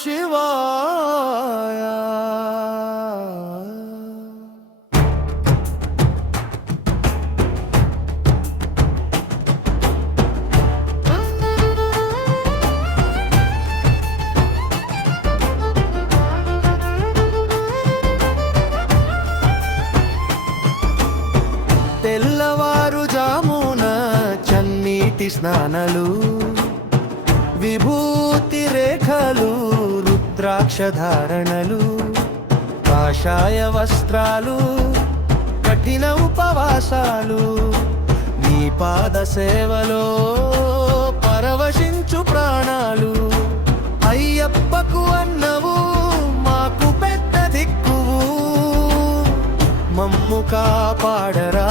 శివాయ. తెల్లవారుజామున చన్నీటి స్నానలు, విభూతి రేఖలు, రుద్రాక్ష ధారణలు, కాషాయ వస్త్రాలు, కఠిన ఉపవాసాలు, నీ పాద సేవలో పరవశించు ప్రాణాలు. అయ్యప్పకు అన్నవు మాకు పెద్ద దిక్కువు, మమ్ము కాపాడరా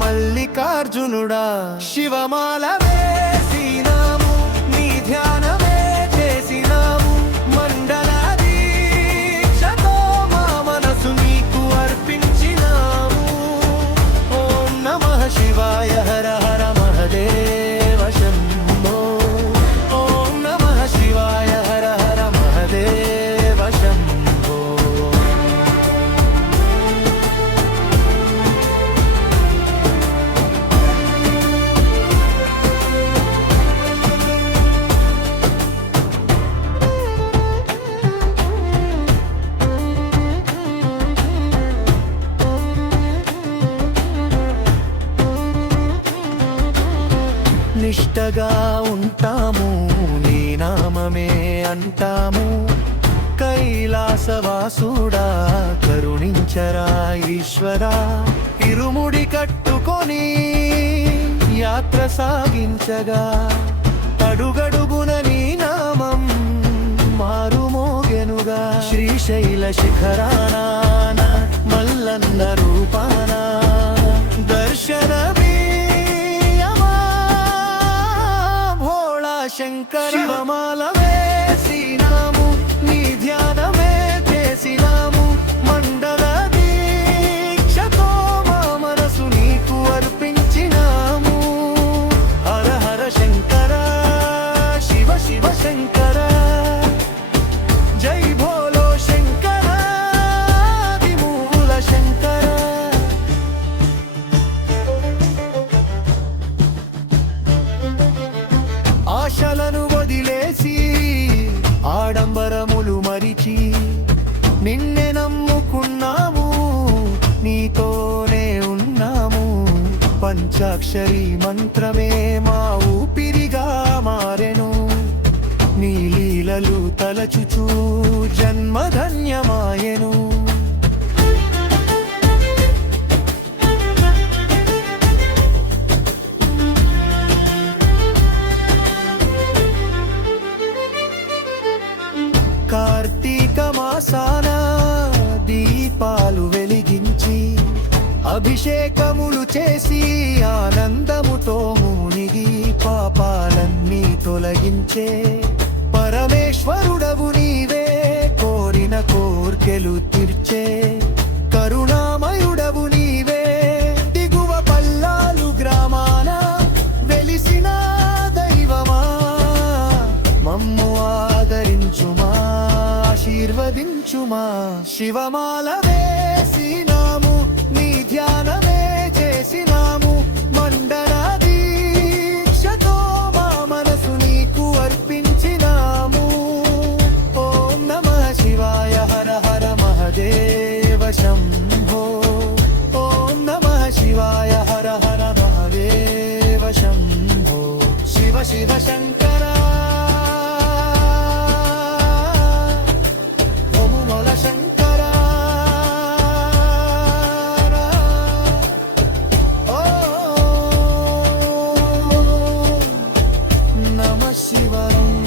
మల్లికార్జునుడా. శివమాల వేసినాము, నీ ధ్యానమే చేసినాము, మండల దీక్షతో మా మనసు నీకు అర్పించినాము. ఓం నమః శివాయ, హర హర మహదేవ శంభో. ఓం నమః శివాయ, హర హర మహదేవ శంభో. నిష్టగా ఉంటాము, నీ నామమే అంటాము. కైలాసవాసుడా కరుణించరా ఈశ్వరా. ఇరుముడి కట్టుకొని యాత్ర సాగించగా, అడుగడుగున నీ నామం మారుమోగెనుగా. శ్రీశైల శిఖరాన మల్లన్న రూపాన దర్శనమీ శంకర. శివమాల వేసినాము, నీ ధ్యానమే చేసినాము, మండల దీక్షతో మా మనసు నీకు అర్పించినాము. హర హర శంకర, శివ శివ శంకర, జై భోలో శంకర, విమూల శంకర. ఆశలను వదిలేసి ఆడంబరములు మరిచి నిన్నే నమ్ముకున్నాము, నీతోనే ఉన్నాము. పంచాక్షరి మంత్రమే మా ఊపిరిగా మారెను, నీ లీలలు తలచుచూ జన్మధన్యమాయెను. కార్తీక మాసాన దీపాలు వెలిగించి, అభిషేకములు చేసి ఆనందముతో మునిగి పాపాలన్నీ తొలగించే పరమేశ్వరుడవు నీవే. కోరిన కోర్కెలు తీర్చే కరుణామయుడవు నీవే. దిగువ పల్లాలు గ్రామాన వెలిసిన దైవమా, మమ్ము ఆదరించుమా, ఆశీర్వదించుమా. శివమాల వేసినాము, నీ ధ్యానమే చేసినాము, మండల దీక్షతో మా మనసు నీకు అర్పించినాము. ఓం నమః శివాయ, హర హర మహదేవ శంభో. ఓం నమః శివాయ, హర హర మహదేవ శంభో. శివ శివ శంకర, శివం.